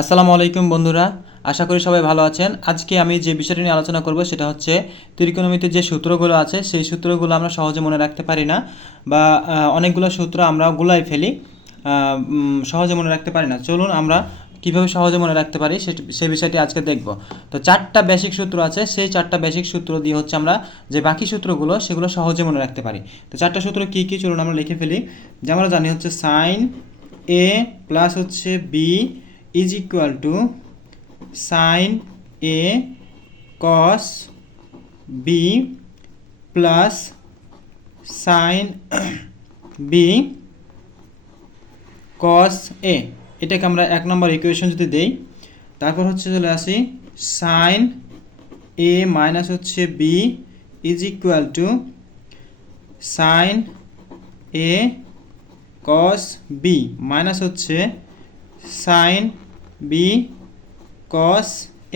আসসালামু আলাইকুম বন্ধুরা, আশা করি সবাই ভালো আছেন। আজকে আমি যে বিষয়টি নিয়ে আলোচনা করব সেটা হচ্ছে ত্রিকোণমিতির যে সূত্রগুলো আছে সেই সূত্রগুলো আমরা সহজে মনে রাখতে পারি না, বা অনেকগুলো সূত্র আমরা গুলাই ফেলি, সহজে মনে রাখতে পারি না। চলুন আমরা কীভাবে সহজে মনে রাখতে পারি সেই বিষয়টি আজকে দেখব। তো চারটা বেসিক সূত্র আছে, সেই চারটা বেসিক সূত্র দিয়ে হচ্ছে আমরা যে বাকি সূত্রগুলো সেগুলো সহজে মনে রাখতে পারি। তো চারটা সূত্র কী কী চলুন আমরা লিখে ফেলি। যে আমরা জানি হচ্ছে সাইন এ প্লাস হচ্ছে B is equal to sine A cos B plus sine B cos A. এটাকে আমরা 1 নম্বর ইকুয়েশন যদি দেই, তারপর হচ্ছে চলে আসি সাইন এ মাইনাস হচ্ছে B is equal to sine A cos B minus হচ্ছে সাইন বি কস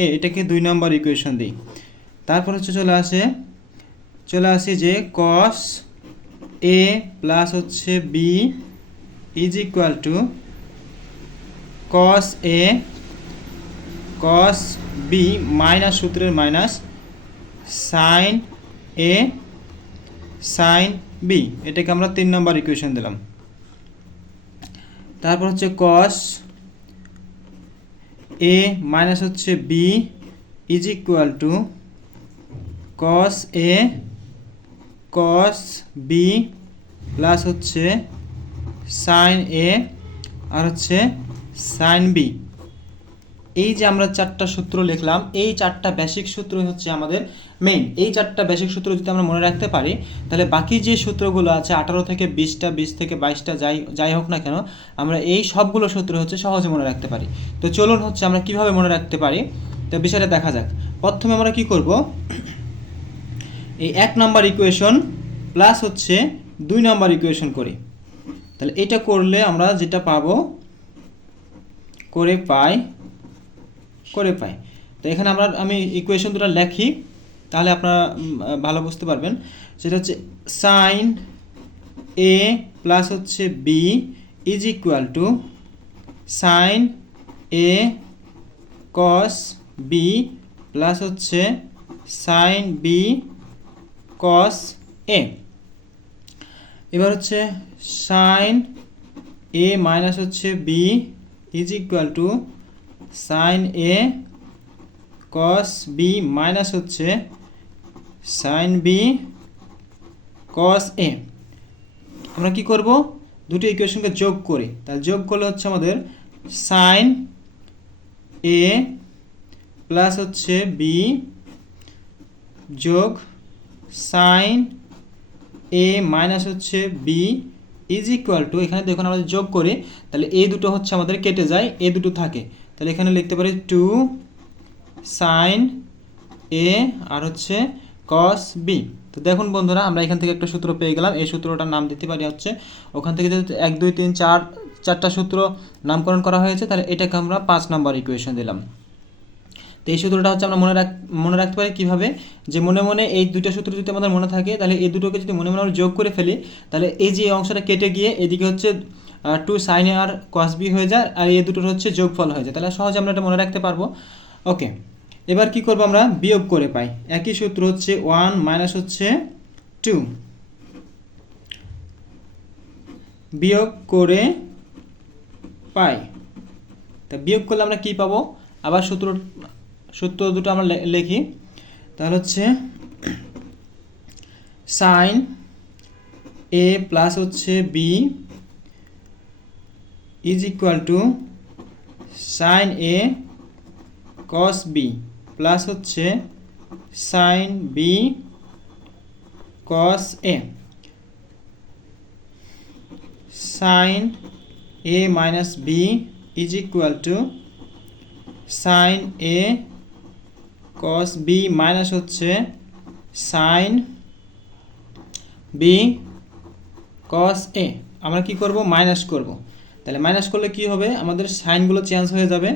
এ। এটাকে 2 নম্বর ইকুয়েশন দিই। তারপর হচ্ছে চলে আসি যে কস এ প্লাস হচ্ছে B is equal to cos A cos B minus সূত্রের minus sine A sine B. এটাকে আমরা 3 নম্বর ইকুয়েশন দিলাম। তারপর হচ্ছে কস এ মাইনাস হচ্ছে B is equal to cos A cos B plus হচ্ছে sine A আর হচ্ছে সাইন বি। এই যে আমরা চারটা সূত্র লিখলাম, এই চারটা বেসিক সূত্র হচ্ছে আমাদের মেইন। এই চারটা বেসিক সূত্র যদি আমরা মনে রাখতে পারি, তাহলে বাকি যে সূত্রগুলো আছে 18 থেকে 20টা, 20 থেকে 22টা যাই হোক না কেন, আমরা এই সবগুলো সূত্র হচ্ছে সহজে মনে রাখতে পারি। তো চলুন হচ্ছে আমরা কিভাবে মনে রাখতে পারি তো বিষয়টা দেখা যাক। প্রথমে আমরা কি করব, এই 1 নম্বর ইকুয়েশন প্লাস হচ্ছে 2 নম্বর ইকুয়েশন করি। তাহলে এটা করলে আমরা যেটা পাবো করে পাই। তো এখানে আমি ইকুয়েশন দুটো লেখি, তাহলে আপনারা ভালো বুঝতে পারবেন। সেটা হচ্ছে সাইন এ প্লাস হচ্ছে B is equal to sine A cos B plus হচ্ছে সাইন বি কস এ। এবার হচ্ছে সাইন এ মাইনাস হচ্ছে B is equal to sine A cos B minus হচ্ছে সাইন বি কস এ। আমরা কি করব, দুটো ইকুয়েশনকে যোগ করি। তাহলে যোগ করলে হচ্ছে আমাদের সাইন এ প্লাস হচ্ছে বি যোগ সাইন এ মাইনাস হচ্ছে বি ইজ ইকুয়াল টু, এখানে দেখুন আমরা যোগ করি তাহলে এই দুটো হচ্ছে আমাদের কেটে যায়, এই দুটো থাকে। তাহলে এখানে লিখতে পারি 2 সাইন এ আর হচ্ছে কস বি। তো দেখুন বন্ধুরা, আমরা এখান থেকে একটা সূত্র পেয়ে গেলাম। এই সূত্রটার নাম দিতে পারি হচ্ছে, ওখান থেকে যদি 1 2 3 4 চারটা সূত্র নামকরণ করা হয়েছে, তাহলে এটাকে আমরা 5 নম্বর ইকুয়েশন দিলাম। তো এই সূত্রটা হচ্ছে আমরা মনে রাখতে পারি কীভাবে, যে মনে মনে এই দুটো সূত্র যদি আমাদের মনে থাকে, তাহলে এই দুটোকে যদি মনে মনে আমরা যোগ করে ফেলি, তাহলে এই যে অংশটা কেটে গিয়ে এদিকে হচ্ছে 2 sine A R cos B হয়ে যায়, আর এই দুটোর হচ্ছে যোগফল হয়ে যায়। তাহলে সহজে আমরা এটা মনে রাখতে পারবো। ওকে, এবার কি করব, আমরা বিয়োগ করে পাই। একই সূত্র হচ্ছে 1 মাইনাস হচ্ছে 2, বিয়োগ করে পাই। তা বিয়োগ করলে আমরা কি পাবো, আবার সূত্র দুটো আমরা লিখি। তাহলে হচ্ছে সাইন এ প্লাস হচ্ছে B is equal to sine A cos B plus হচ্ছে sine B cos A. Sine A minus B is equal to sine A cos B minus হচ্ছে সাইন বি কস এ। আমরা কি করব, minus করব। তাহলে minus করলে কি হবে, আমাদের সাইনগুলো চেঞ্জ হয়ে যাবে।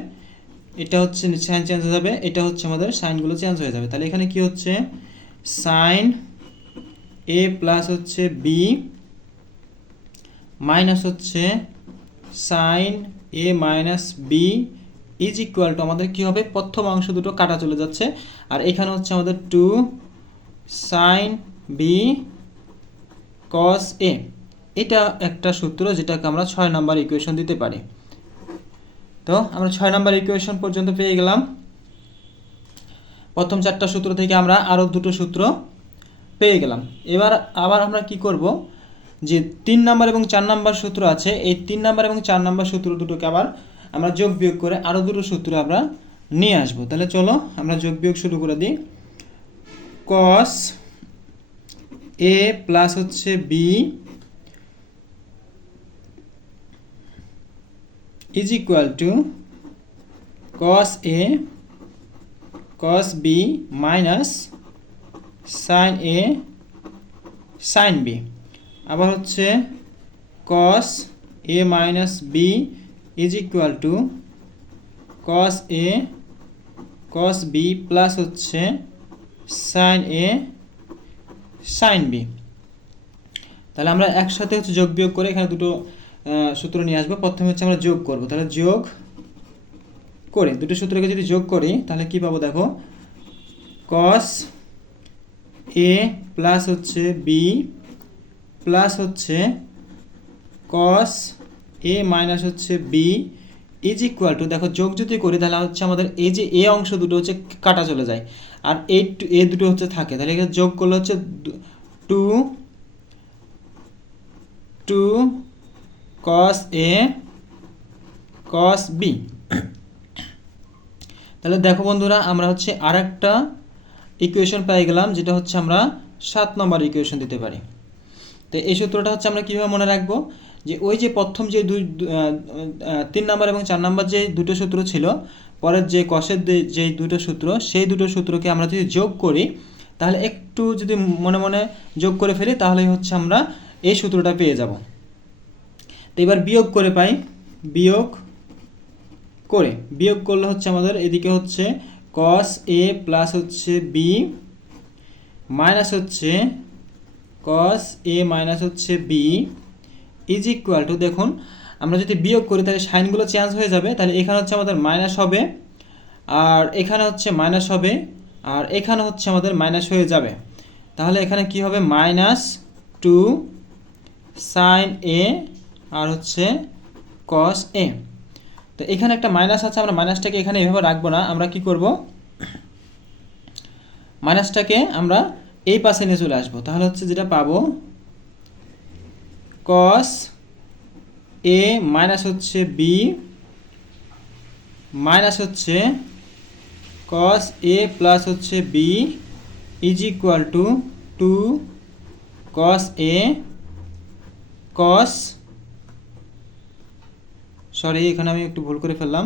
এটা হচ্ছে সাইন চেঞ্জ হয়ে যাবে, এটা হচ্ছে আমাদের সাইনগুলো চেঞ্জ হয়ে যাবে। তাহলে এখানে কি হচ্ছে, সাইন এ প্লাস হচ্ছে বি মাইনাস হচ্ছে sine A minus B is equal to আমাদের কী হবে, প্রথম অংশ দুটো কাটা চলে যাচ্ছে, আর এখানে হচ্ছে আমাদের 2 sin b cos a। এটা একটা সূত্র যেটাকে আমরা 6 নাম্বার ইকুয়েশন দিতে পারি। তো আমরা 6 নাম্বার ইকুয়েশন পর্যন্ত পেয়ে গেলাম। প্রথম 4টা সূত্র থেকে আমরা আরও দুটো সূত্র পেয়ে গেলাম। এবার আবার আমরা কি করব, যে 3 নাম্বার এবং 4 নাম্বার সূত্র আছে, এই 3 নাম্বার এবং 4 নাম্বার সূত্র দুটোকে আবার আমরা যোগ বিয়োগ করে আরও দুটো সূত্র আমরা নিয়ে আসব। তাহলে চলো আমরা যোগ বিয়োগ শুরু করে দিই। cos a প্লাস হচ্ছে b is equal two cos a cos b minus sin a sin b। আবার হচ্ছে cos a minus b is equal two cos a cos b plus হচ্ছে sin a sin b। তাহলে আমরা একসাথে হচ্ছে যোগ বিয়োগ করে এখানে দুটো সূত্র নিয়ে আসবো। প্রথমে হচ্ছে আমরা যোগ করব, তাহলে যোগ করে দুটো সূত্রকে যদি যোগ করি তাহলে কি পাবো দেখো, cos a প্লাস হচ্ছে b প্লাস হচ্ছে cos a মাইনাস হচ্ছে b ইজ ইকুয়াল টু, দেখো যোগ যদি করি তাহলে হচ্ছে আমাদের এই যে এ অংশ দুটো হচ্ছে কাটা চলে যায়, আর এই দুটো হচ্ছে থাকে, তাহলে এখানে যোগ করলে হচ্ছে 2 cos a cos b। তাহলে দেখো বন্ধুরা আমরা হচ্ছে আরেকটা ইকুয়েশন পেয়ে গেলাম, যেটা হচ্ছে আমরা 7 নম্বর ইকুয়েশন দিতে পারি। তো এই সূত্রটা হচ্ছে আমরা কীভাবে মনে রাখবো, যে ওই যে প্রথম যে 3 নাম্বার এবং 4 নাম্বার যে দুটো সূত্র ছিল, পরের যে কষের যে দুটো সূত্র, সেই দুটো সূত্রকে আমরা যদি যোগ করি, তাহলে একটু যদি মনে মনে যোগ করে ফেলি তাহলেই হচ্ছে আমরা এই সূত্রটা পেয়ে যাব। তো এবার বিয়োগ করে পাই, বিয়োগ করলে হচ্ছে আমাদের এদিকে হচ্ছে cos a প্লাস হচ্ছে b মাইনাস হচ্ছে cos a মাইনাস হচ্ছে b ইজ ইকুয়াল টু, দেখুন আমরা যদি বিয়োগ করি তাহলে সাইনগুলো চেঞ্জ হয়ে যাবে, তাহলে এখানে হচ্ছে আমাদের মাইনাস হবে, আর এখানে হচ্ছে মাইনাস হবে, আর এখানে হচ্ছে আমাদের মাইনাস হয়ে যাবে। তাহলে এখানে কি হবে, -2 sin a আর হচ্ছে cos a। তো এখানে একটা মাইনাস আছে, আমরা মাইনাসটাকে এখানে এভাবে রাখবো না, আমরা কি করব, মাইনাসটাকে আমরা এই পাশে নিয়ে চলে আসবো। তাহলে হচ্ছে যেটা পাবো cos a মাইনাস হচ্ছে b মাইনাস হচ্ছে cos a প্লাস হচ্ছে b is equal to 2 cos a cos, sorry এখানে আমি একটু ভুল করে ফেললাম,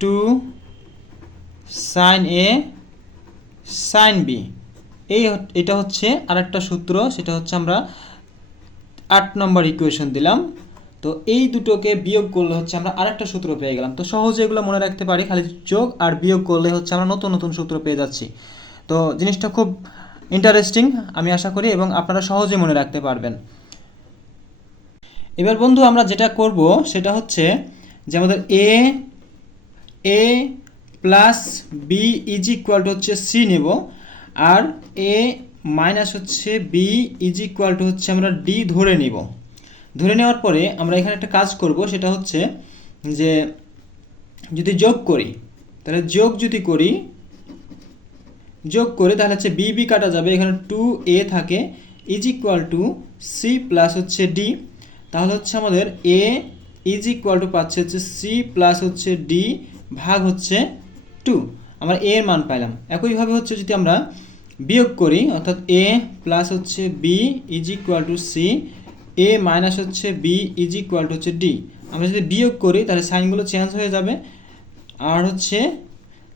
2 sin a sin b। এটা হচ্ছে আরেকটা সূত্র, সেটা হচ্ছে আমরা 8 নম্বর ইকুয়েশন দিলাম। তো এই দুটোকে বিয়োগ করলে হচ্ছে আমরা আরেকটা সূত্র পেয়ে গেলাম। তো সহজে এগুলো মনে রাখতে পারি, খালি যোগ আর বিয়োগ করলে হচ্ছে আমরা নতুন নতুন সূত্র পেয়ে যাচ্ছি। তো জিনিসটা খুব ইন্টারেস্টিং আমি আশা করি, এবং আপনারা সহজে মনে রাখতে পারবেন। এবার বন্ধু আমরা যেটা করব সেটা হচ্ছে যে আমাদের a plus b is equal to হচ্ছে c নেব, আর a মাইনাস হচ্ছে b ইজ ইকুয়াল টু হচ্ছে আমরা d ধরে নিব। ধরে নেওয়ার পরে আমরা এখানে একটা কাজ করব, সেটা হচ্ছে যে যদি যোগ করি, তাহলে যদি যোগ করি তাহলে হচ্ছে b কাটা যাবে, এখানে 2a থাকে is equal two c plus হচ্ছে d। তাহলে হচ্ছে আমাদের a ইজ ইকুয়াল টু পাচ্ছে হচ্ছে c প্লাস হচ্ছে d ভাগ হচ্ছে 2, আমরা a এর মান পাইলাম। একইভাবে হচ্ছে যদি আমরা বিয়োগ করি, অর্থাৎ a প্লাস হচ্ছে b is equal two c, a minus হচ্ছে b ইজ ইকুয়াল টু হচ্ছে d। আমরা যদি বিয়োগ করি তাহলে সাইনগুলো চেঞ্জ হয়ে যাবে, আর হচ্ছে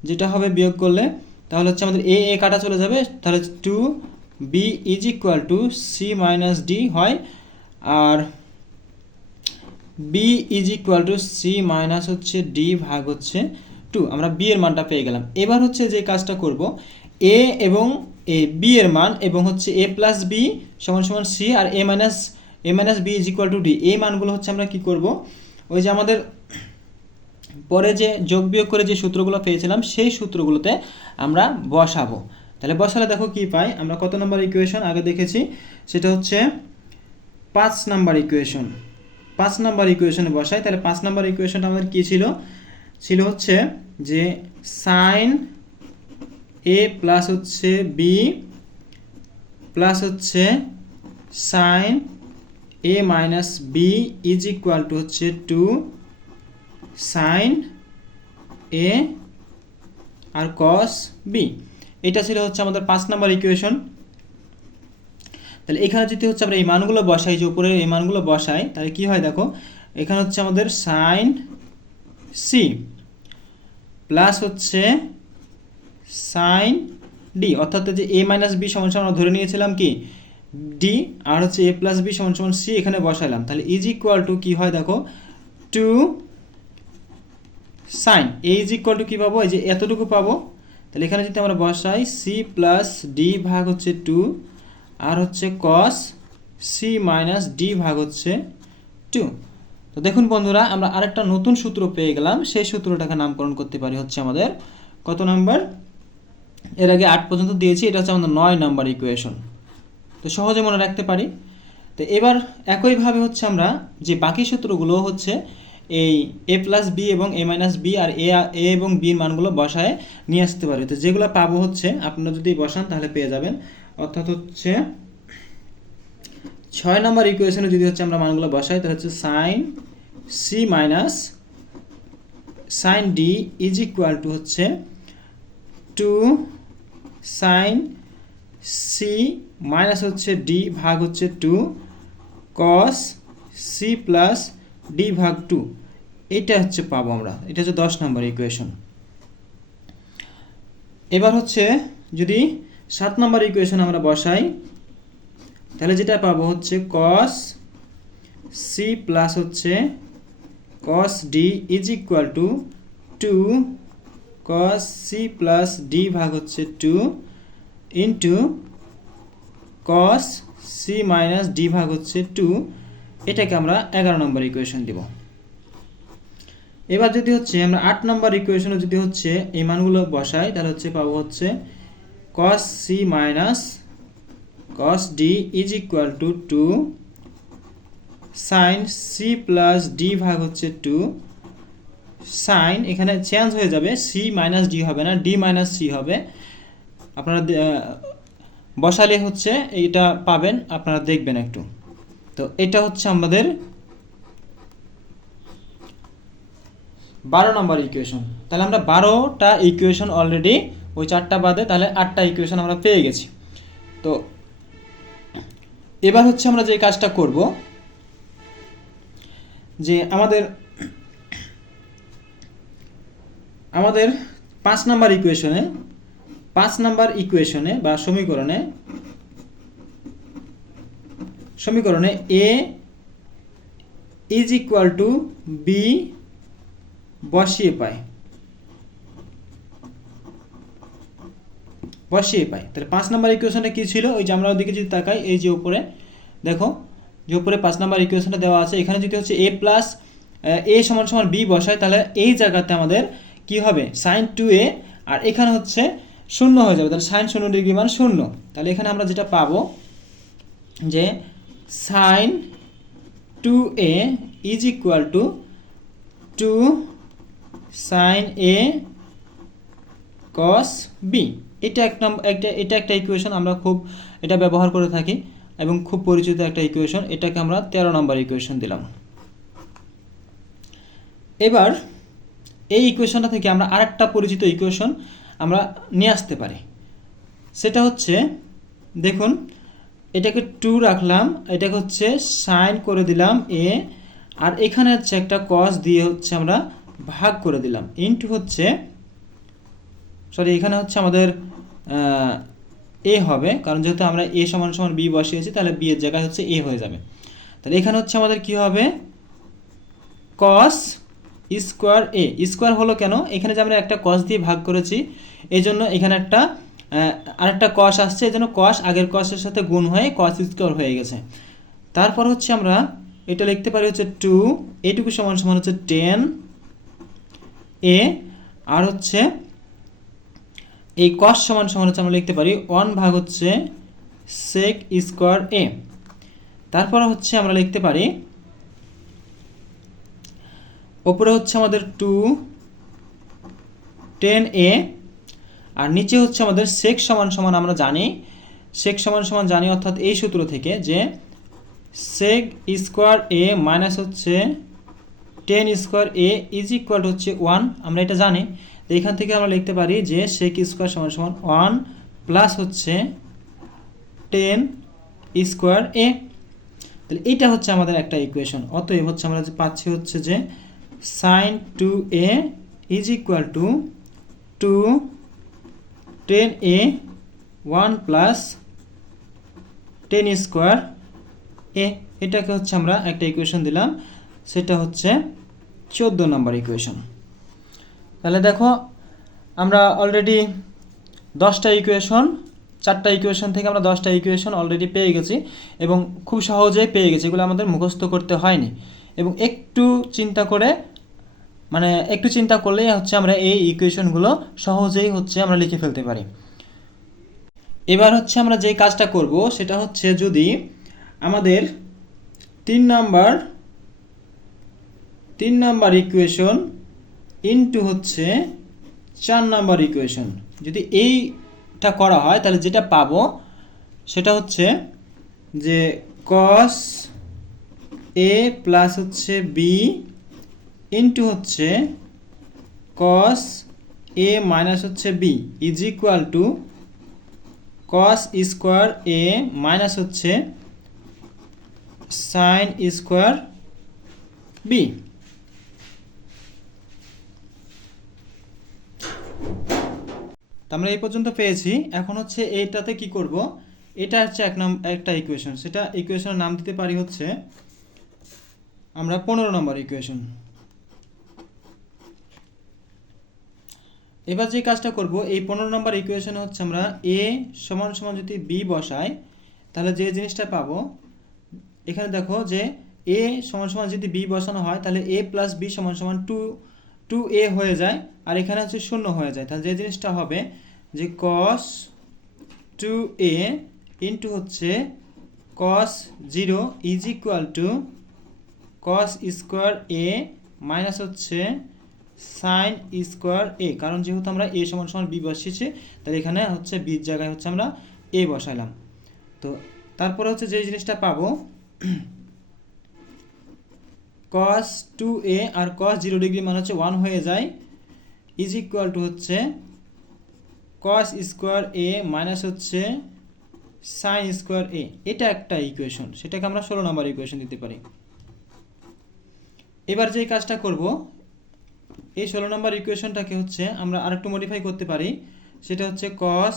যেটা হবে বিয়োগ করলে তাহলে হচ্ছে আমাদের a কাটা চলে যাবে, তাহলে 2b is equal two c minus d হয়, আর b is equal two c minus হচ্ছে d ভাগ হচ্ছে 2। আমরা b এর মানটা পেয়ে গেলাম। এবার হচ্ছে যে কাজটা করব, a এবং b এর মান এবং হচ্ছে a প্লাস b সমান সমান c, আর a minus b is equal to d, এই মানগুলো হচ্ছে আমরা কি করব, ওই যে আমাদের পরে যে যোগ বিয়োগ করে যে সূত্রগুলো পেয়েছিলাম সেই সূত্রগুলোতে আমরা বসাবো। তাহলে বসালে দেখো কি পাই, আমরা কত নম্বর ইকুয়েশন আগে দেখেছি, সেটা হচ্ছে 5 নাম্বার ইকুয়েশন। 5 নাম্বার ইকুয়েশনে বসাই। তাহলে 5 নাম্বার ইকুয়েশনটা আমাদের কি ছিল, ছিল হচ্ছে যে সাইন এ প্লাস হচ্ছে বি প্লাস হচ্ছে sine A minus B is equal to হচ্ছে 2 sine A R cos B. এটা ছিল হচ্ছে আমাদের 5 নাম্বার ইকুয়েশন। তাহলে এখানে যদি হচ্ছে আমরা এই মানগুলো বসাই, যে উপরে এই মানগুলো বসাই, তাহলে কি হয় দেখো, এখানে হচ্ছে আমাদের সাইন সি প্লাস হচ্ছে সাইন ডি, অর্থাৎ যে এ মাইনাস বি সমান সমান আমরা ধরে নিয়েছিলাম কি ডি, আর হচ্ছে এ প্লাস বি সমান সমান সি এখানে বসাইলাম। তাহলে ইজ ইকুয়াল টু কি হয় দেখো 2 sine A is equal to কী পাবো, এই যে এতটুকু পাবো। তাহলে এখানে যদি আমরা বসাই সি প্লাস ডি ভাগ হচ্ছে 2 আর হচ্ছে কস সি মাইনাস ডি ভাগ হচ্ছে 2। তো দেখুন বন্ধুরা, আমরা আরেকটা নতুন সূত্র পেয়ে গেলাম। সেই সূত্রটাকে নামকরণ করতে পারি হচ্ছে আমাদের কত নাম্বার, এর আগে 8 পর্যন্ত দিয়েছি, এটা হচ্ছে আমাদের 9 নাম্বার ইকুয়েশন। তো সহজে মনে রাখতে পারি। তো এবার একইভাবে হচ্ছে আমরা যে বাকি সূত্রগুলো হচ্ছে এই এ প্লাস বি এবং এ মাইনাস বি আর এ এবং বির মানগুলো বসায় নিয়ে আসতে পারি। তো যেগুলো পাবো হচ্ছে আপনারা যদি বসান তাহলে পেয়ে যাবেন, অর্থাৎ হচ্ছে 6 নম্বর ইকুয়েশনে যদি হচ্ছে আমরা মানগুলো বসাই, তাহলে হচ্ছে sine C minus sine D is equal to হচ্ছে 2 সাইন সি মাইনাস হচ্ছে ডি ভাগ হচ্ছে 2 কস সি প্লাস ডি ভাগ 2। এটা হচ্ছে পাবো আমরা, এটা হচ্ছে 10 নম্বর ইকুয়েশন। এবার হচ্ছে যদি 7 নম্বর ইকুয়েশন আমরা বসাই, তাহলে যেটা পাবো হচ্ছে কস সি প্লাস হচ্ছে cos D is equal to 2 cos C plus D ভাগ হচ্ছে 2 into cos C minus D ভাগ হচ্ছে 2। এটাকে আমরা 11 নম্বর ইকুয়েশন দিব। এবার যদি হচ্ছে আমরা 8 নম্বর ইকুয়েশনে যদি হচ্ছে এই মানগুলো বসাই, তাহলে হচ্ছে পাবো হচ্ছে cos c minus cos d is equal to 2 sin c plus d ভাগ হচ্ছে 2 sin, এখানে চেঞ্জ হয়ে যাবে, c মাইনাস d হবে না, d মাইনাস c হবে। আপনারা বসালে হচ্ছে এইটা পাবেন, আপনারা দেখবেন একটু। তো এটা হচ্ছে আমাদের 12 নম্বর ইকুয়েশন। তাহলে আমরা 12টা ইকুয়েশন অলরেডি, ওই 4টা বাদে তাহলে 8টা ইকুয়েশন আমরা পেয়ে গেছি। তো এবার হচ্ছে আমরা যে কাজটা করব, যে আমাদের 5 নাম্বার ইকুয়েশনে বা সমীকরণে এ ইজ ইকুয়াল টু বি বসিয়ে পাই। তাহলে 5 নাম্বার ইকুয়েশনটা কি ছিল, ওই যে আমরা ওদিকে যদি তাকাই, এই যে উপরে দেখো, যে উপরে 5 নাম্বার ইকুয়েশনটা দেওয়া আছে, এখানে যদি হচ্ছে এ প্লাস এ সমান সমান বি বসায়, তাহলে এই জায়গাতে আমাদের কি হবে সাইন 2a, আর এখানে হচ্ছে 0 হয়ে যাবে, তাহলে সাইন 0 ডিগ্রি মান 0। তাহলে এখানে আমরা যেটা পাবো যে sine 2a is equal to 2 sine a cos b। এটা একটা ইকুয়েশন, আমরা খুব এটা ব্যবহার করে থাকি এবং খুব পরিচিত একটা ইকুয়েশন। এটাকে আমরা 13 নম্বর ইকুয়েশন দিলাম। এবার এই ইকুয়েশনটা থেকে আমরা আরেকটা পরিচিত ইকুয়েশন আমরা নিয়ে আসতে পারি। সেটা হচ্ছে দেখুন, এটাকে 2 রাখলাম, এটাকে হচ্ছে সাইন করে দিলাম a, আর এখানে হচ্ছে একটা cos দিয়ে হচ্ছে আমরা ভাগ করে দিলাম, ইনটু হচ্ছে এখানে হচ্ছে আমাদের a হবে, কারণ যেহেতু আমরা a সমান সমান b বসিয়েছি, তাহলে b এর জায়গায় হচ্ছে a হয়ে যাবে। তাহলে এখানে হচ্ছে আমাদের কি হবে cos স্কোয়ার a। স্কোয়ার হলো কেন, এখানে যে আমরা একটা cos দিয়ে ভাগ করেছি, এই জন্য এখানে আরেকটা cos আসছে, এই জন্য cos আগের cosের সাথে গুণ হয়ে cos স্কোয়ার হয়ে গেছে। তারপর হচ্ছে আমরা এটা লিখতে পারি হচ্ছে 2, এইটুকু সমান সমান হচ্ছে 10 এ, আর হচ্ছে এই কস সমান সমান হচ্ছে আমরা লিখতে পারি 1 ভাগ হচ্ছে সেক স্কোয়ার এ। তারপর হচ্ছে আমরা লিখতে পারি ওপরে হচ্ছে আমাদের 2 10a, আর নিচে হচ্ছে আমাদের সেক সমান সমান আমরা জানি, সেক সমান সমান জানি অর্থাৎ এই সূত্র থেকে যে সেক স্কোয়ার এ মাইনাস হচ্ছে 10 square A is equal to হচ্ছে 1, আমরা এটা জানি। তো এখান থেকে আমরা লিখতে পারি যে সেক স্কোয়ার সমান সমান 1 প্লাস হচ্ছে 10 স্কোয়ার এ। তাহলে এটা হচ্ছে আমাদের একটা ইকুয়েশন। অতএব হচ্ছে আমরা যে পাচ্ছি হচ্ছে যে sine 2a is equal to 2 10a 1 plus 10 square A. এটাকে হচ্ছে আমরা একটা ইকুয়েশন দিলাম, সেটা হচ্ছে 14 নম্বর ইকুয়েশন। তাহলে দেখো আমরা অলরেডি 10টা ইকুয়েশন, 4টা ইকুয়েশন থেকে আমরা 10টা ইকুয়েশন অলরেডি পেয়ে গেছি এবং খুব সহজেই পেয়ে গেছি, এগুলো আমাদের মুখস্থ করতে হয়নি এবং একটু চিন্তা করে মানে একটু চিন্তা করলেই হচ্ছে আমরা এই ইকুয়েশনগুলো সহজেই হচ্ছে আমরা লিখে ফেলতে পারি। এবার হচ্ছে আমরা যে কাজটা করব সেটা হচ্ছে যদি আমাদের 3 নাম্বার ইকুয়েশন ইনটু হচ্ছে 4 নাম্বার ইকুয়েশন যদি এইটা করা হয় তাহলে যেটা পাবো সেটা হচ্ছে যে cos a প্লাস হচ্ছে b ইনটু হচ্ছে cos a মাইনাস হচ্ছে b is equal two cos square a minus হচ্ছে সাইন স্কোয়ার b। আমরা এই পর্যন্ত পেয়েছি। এখন হচ্ছে এইটাতে কি করব, এটা হচ্ছে একটা ইকুয়েশন, সেটা ইকুয়েশনের নাম দিতে পারি হচ্ছে আমরা 15 নম্বর ইকুয়েশন। এবার যে কাজটা করব এই 15 নম্বর ইকুয়েশনে হচ্ছে আমরা a সমান সমান যদি b বসাই তাহলে যে জিনিসটা পাবো, এখানে দেখো যে a সমান সমান যদি b বসানো হয় তাহলে a প্লাস b সমান সমান 2a হয়ে যায়, আর এখানে হচ্ছে 0 হয়ে যায়। তাহলে যে জিনিসটা হবে যে cos 2a ইন্টু হচ্ছে cos 0 is equal two cos square a minus হচ্ছে সাইন স্কোয়ার a, কারণ যেহেতু আমরা a সমান সমান b বসিয়েছি তাহলে এখানে হচ্ছে b এর জায়গায় হচ্ছে আমরা a বসাইলাম। তো তারপরে হচ্ছে যে জিনিসটা পাবো cos 2a আর cos 0 ডিগ্রি মান হচ্ছে 1 হয়ে যায় ইজ ইকুয়াল টু হচ্ছে cos স্কোয়ার a মাইনাস হচ্ছে সাইন স্কোয়ার a। এটা একটা ইকুয়েশন, সেটাকে আমরা 16 নম্বর ইকুয়েশন দিতে পারি। এবার যে কাজটা করব এই 16 নম্বর ইকুয়েশনটাকে হচ্ছে আমরা আরেকটু মডিফাই করতে পারি, সেটা হচ্ছে cos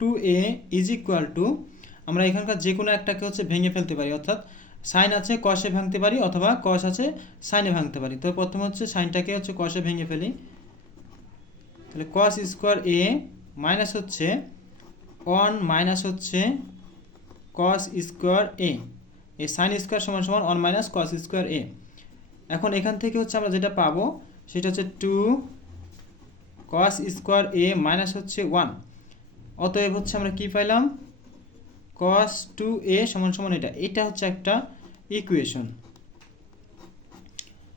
2a is equal two আমরা এখানকার যে কোনো একটাকে হচ্ছে ভেঙে ফেলতে পারি, অর্থাৎ সাইন আছে কসে ভাঙতে পারি অথবা কস আছে সাইনে ভাঙতে পারি। তো প্রথমে হচ্ছে সাইনটাকে হচ্ছে কসে ভেঙে ফেলি, তাহলে cos স্কোয়ার a মাইনাস হচ্ছে 1 মাইনাস হচ্ছে cos স্কোয়ার a, এই সাইন স্কোয়ার সমান সমান 1 মাইনাস cos স্কোয়ার a। এখন এখান থেকে হচ্ছে আমরা যেটা পাবো সেটা হচ্ছে 2 cos স্কোয়ার a মাইনাস হচ্ছে 1। অতএব হচ্ছে আমরা কি পাইলাম cos 2a সমান সমান এটা হচ্ছে একটা ইকুয়েশন।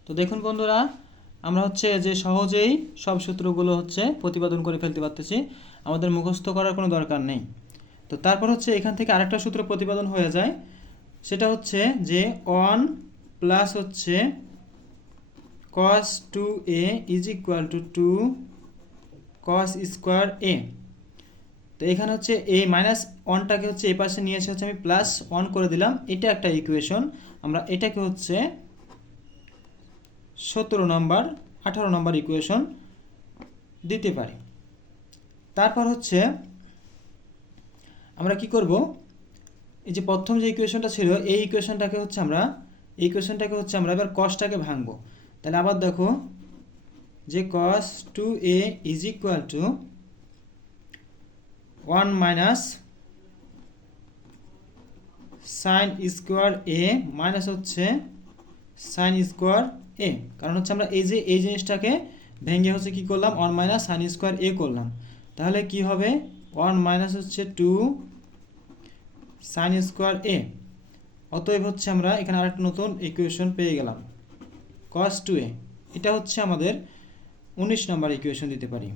তো দেখুন বন্ধুরা, আমরা হচ্ছে যে সহজেই সব সূত্রগুলো হচ্ছে প্রতিপাদন করে ফেলতে পারতেছি, আমাদের মুখস্থ করার কোনো দরকার নেই। তো তারপর হচ্ছে এখান থেকে আরেকটা সূত্র প্রতিপাদন হয়ে যায়, সেটা হচ্ছে যে 1 প্লাস হচ্ছে cos 2a is equal to 2 cos square a। তো এখানে হচ্ছে এই মাইনাস 1টাকে হচ্ছে এই পাশে নিয়ে এসে হচ্ছে আমি প্লাস 1 করে দিলাম, এটা একটা ইকুয়েশন। আমরা এটাকে হচ্ছে 17 নম্বর 18 নম্বর ইকুয়েশন দিতে পারি। তারপর হচ্ছে আমরা কি করব, এই যে প্রথম যে ইকুয়েশনটা ছিল এই ইকুয়েশনটাকে হচ্ছে আমরা এবার কসটাকে ভাঙবো। তাহলে আবার দেখো যে cos 2a is equal two 1 minus sine square a minus হচ্ছে সাইন স্কোয়ার a, কারণ হচ্ছে আমরা এই জিনিসটাকে ভেঙে হচ্ছে কি করলাম 1 মাইনাস সাইন স্কোয়ার এ করলাম, তাহলে কি হবে 1 মাইনাস হচ্ছে 2 সাইন স্কোয়ার এ। অতএব হচ্ছে আমরা এখানে আরেকটা নতুন ইকুয়েশন পেয়ে গেলাম cos 2a। এটা হচ্ছে আমাদের 19 নম্বর ইকুয়েশন দিতে পারি।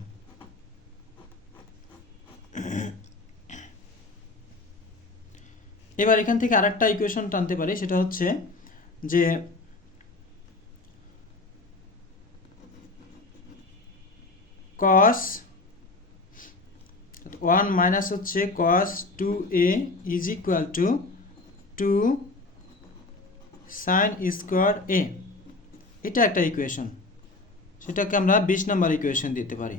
এবার এখান থেকে আরেকটা ইকুয়েশন টানতে পারি, সেটা হচ্ছে যে cos 1 মাইনাস হচ্ছে cos 2a is equal to 2 sine square A. এটা একটা ইকুয়েশন, সেটাকে আমরা 20 নম্বর ইকুয়েশন দিতে পারি।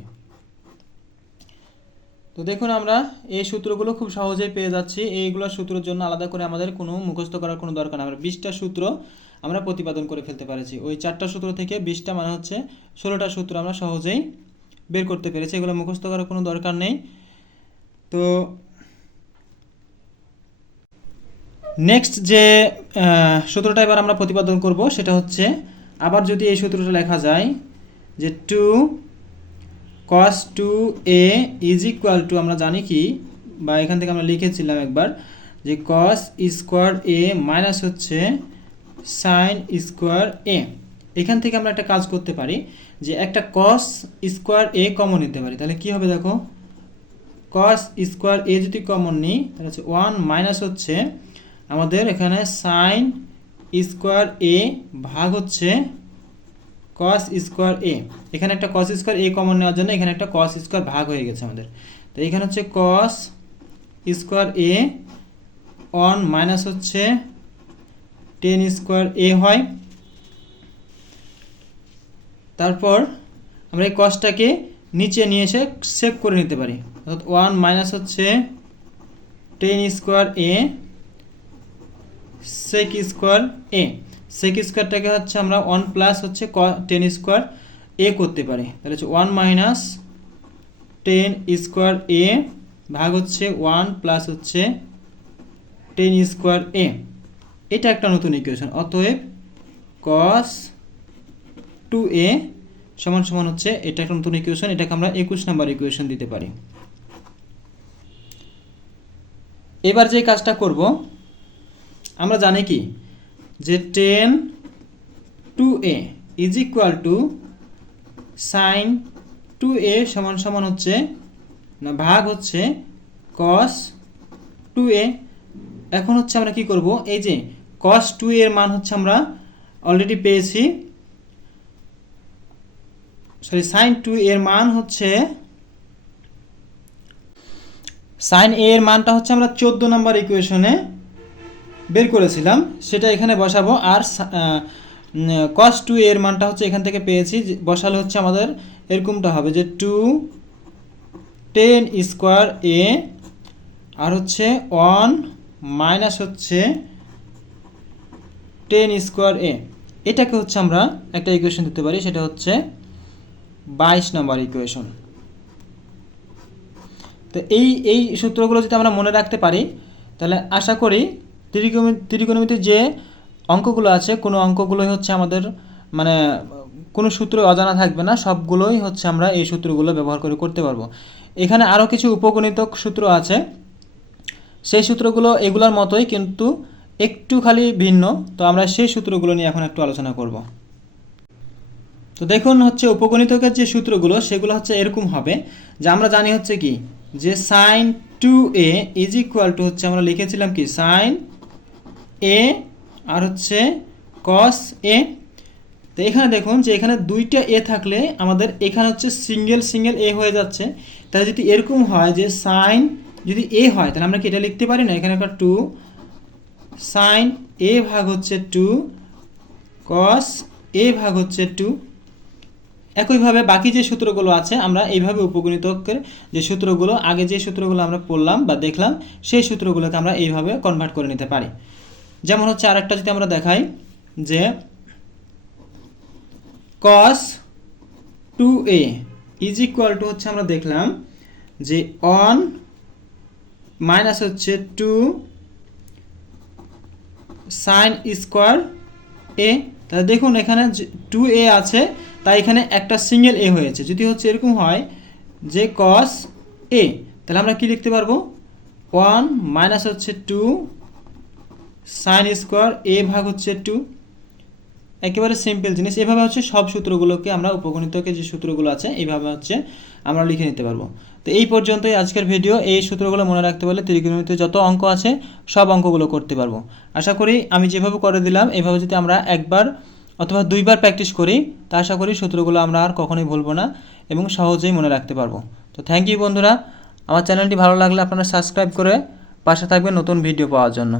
তো দেখুন আমরা এই সূত্রগুলো খুব সহজেই পেয়ে যাচ্ছি। এইগুলোর সূত্রের জন্য আলাদা করে আমাদের কোনো মুখস্থ করার কোনো দরকার নেই। আমরা 20টা সূত্র আমরা প্রতিপাদন করে ফেলতে পেরেছি। ওই 4টা সূত্র থেকে 20টা মানে হচ্ছে 16টা সূত্র আমরা সহজেই বের করতে পেরেছি। এগুলো মুখস্থ করার কোনো দরকার নেই। তো নেক্সট যে সূত্রটা এবার আমরা প্রতিপাদন করব সেটা হচ্ছে, আবার যদি এই সূত্রটা লেখা যায় যে 2 cos 2a is equal two, আমরা জানি কি, বা এখান থেকে আমরা লিখেছিলাম একবার যে cos স্কোয়ার a মাইনাস হচ্ছে সাইন স্কোয়ার a। এখান থেকে আমরা একটা কাজ করতে পারি যে একটা cos স্কোয়ার a কমন নিতে পারি। তাহলে কি হবে দেখো, cos স্কোয়ার a যদি কমন নিই তাহলে হচ্ছে 1 মাইনাস হচ্ছে আমাদের এখানে সাইন স্কোয়ার a ভাগ হচ্ছে cos স্কোয়ার a। এখানে একটা cos স্কোয়ার a কমন নেওয়ার জন্য এখানে একটা cos স্কোয়ার ভাগ হয়ে গেছে আমাদের। তো এখানে হচ্ছে cos স্কোয়ার a 1 মাইনাস হচ্ছে tan স্কোয়ার a হয়। তারপর আমরা এই cosটাকে নিচে নিয়ে এসে সেভ করে নিতে পারি, অর্থাৎ 1 মাইনাস হচ্ছে tan square a sec square a। sec স্কোয়ারটাকে হচ্ছে আমরা 1 প্লাস হচ্ছে tan স্কোয়ার a করতে পারি। তাহলে হচ্ছে 1 মাইনাস tan স্কোয়ার a ভাগ হচ্ছে 1 প্লাস হচ্ছে tan স্কোয়ার a। এটা একটা নতুন ইকুয়েশন। অতএব cos 2a সমান সমান হচ্ছে এটা একটা নতুন ইকুয়েশন। এটাকে আমরা 21 নম্বর ইকুয়েশন দিতে পারি। এবার যে কাজটা করব, আমরা জানি কি যে tan 2a is equal to sine 2a সমান সমান হচ্ছে না ভাগ হচ্ছে cos 2a। এখন হচ্ছে আমরা কি করব, এই যে cos 2a এর মান হচ্ছে আমরা অলরেডি পেয়েছি, সরি সাইন 2a এর মান হচ্ছে, সাইন a এর মানটা হচ্ছে আমরা 14 নম্বর ইকুয়েশনে বের করেছিলাম, সেটা এখানে বসাবো। আর cos 2a এর মানটা হচ্ছে এখান থেকে পেয়েছি, বসালে হচ্ছে আমাদের এরকমটা হবে যে 2 tan স্কোয়ার a আর হচ্ছে 1 মাইনাস হচ্ছে tan স্কোয়ার a। এটাকে হচ্ছে আমরা একটা ইকুয়েশন দিতে পারি, সেটা হচ্ছে 22 নম্বর ইকুয়েশন। তো এই সূত্রগুলো যদি আমরা মনে রাখতে পারি তাহলে আশা করি ত্রিকোণমিতির যে অঙ্কগুলো আছে কোনো অঙ্কগুলোই হচ্ছে আমাদের মানে কোনো সূত্র অজানা থাকবে না, সবগুলোই হচ্ছে আমরা এই সূত্রগুলো ব্যবহার করে করতে পারবো। এখানে আরও কিছু উপগণিতক সূত্র আছে, সেই সূত্রগুলো এগুলোর মতোই কিন্তু একটু খালি ভিন্ন। তো আমরা সেই সূত্রগুলো নিয়ে এখন একটু আলোচনা করব। তো দেখুন হচ্ছে উপগণিতকের যে সূত্রগুলো সেগুলো হচ্ছে এরকম হবে যে আমরা জানি হচ্ছে কি যে sine 2a is equal to হচ্ছে আমরা লিখেছিলাম কি সাইন a আর হচ্ছে cos a। তো এখানে দেখুন যে এখানে দুইটা a থাকলে আমাদের এখানে হচ্ছে সিঙ্গেল a হয়ে যাচ্ছে। তাহলে যদি এরকম হয় যে সাইন যদি a হয় তাহলে আমরা কি এটা লিখতে পারি না, এখানে একটা 2 সাইন a ভাগ হচ্ছে 2 cos a ভাগ হচ্ছে 2। একইভাবে বাকি যে সূত্রগুলো আছে আমরা এইভাবে উপগণিতকের যে সূত্রগুলো আগে যে সূত্রগুলো আমরা পড়লাম বা দেখলাম সেই সূত্রগুলোকে আমরা এইভাবে কনভার্ট করে নিতে পারি। যেমন হচ্ছে আরেকটা যদি আমরা দেখাই যে cos 2a is equal to হচ্ছে আমরা দেখলাম যে 1 মাইনাস হচ্ছে 2 সাইন স্কোয়ার a। তাহলে দেখুন এখানে 2a আছে, তাই এখানে একটা সিঙ্গেল এ হয়েছে। যদি হচ্ছে এরকম হয় যে কস এ, তাহলে আমরা কি লিখতে পারবো 1 মাইনাস হচ্ছে 2 সাইন স্কোয়ার এ ভাগ হচ্ছে 2। একেবারে সিম্পল জিনিস। এভাবে হচ্ছে সব সূত্রগুলোকে আমরা উপগণিতকে যে সূত্রগুলো আছে এইভাবে হচ্ছে আমরা লিখে নিতে পারবো। তো এই পর্যন্তই আজকের ভিডিও। এই সূত্রগুলো মনে রাখতে পারলে ত্রিকোণমিতিতে যত অঙ্ক আছে সব অঙ্কগুলো করতে পারবো। আশা করি আমি যেভাবে করে দিলাম এইভাবে যদি আমরা একবার অথবা দুইবার প্র্যাকটিস করি তা আশা করি সূত্রগুলো আমরা আর কখনোই ভুলবো না এবং সহজেই মনে রাখতে পারবো। তো থ্যাংক ইউ বন্ধুরা। আমার চ্যানেলটি ভালো লাগলে আপনারা সাবস্ক্রাইব করে পাশে থাকবেন নতুন ভিডিও পাওয়ার জন্য।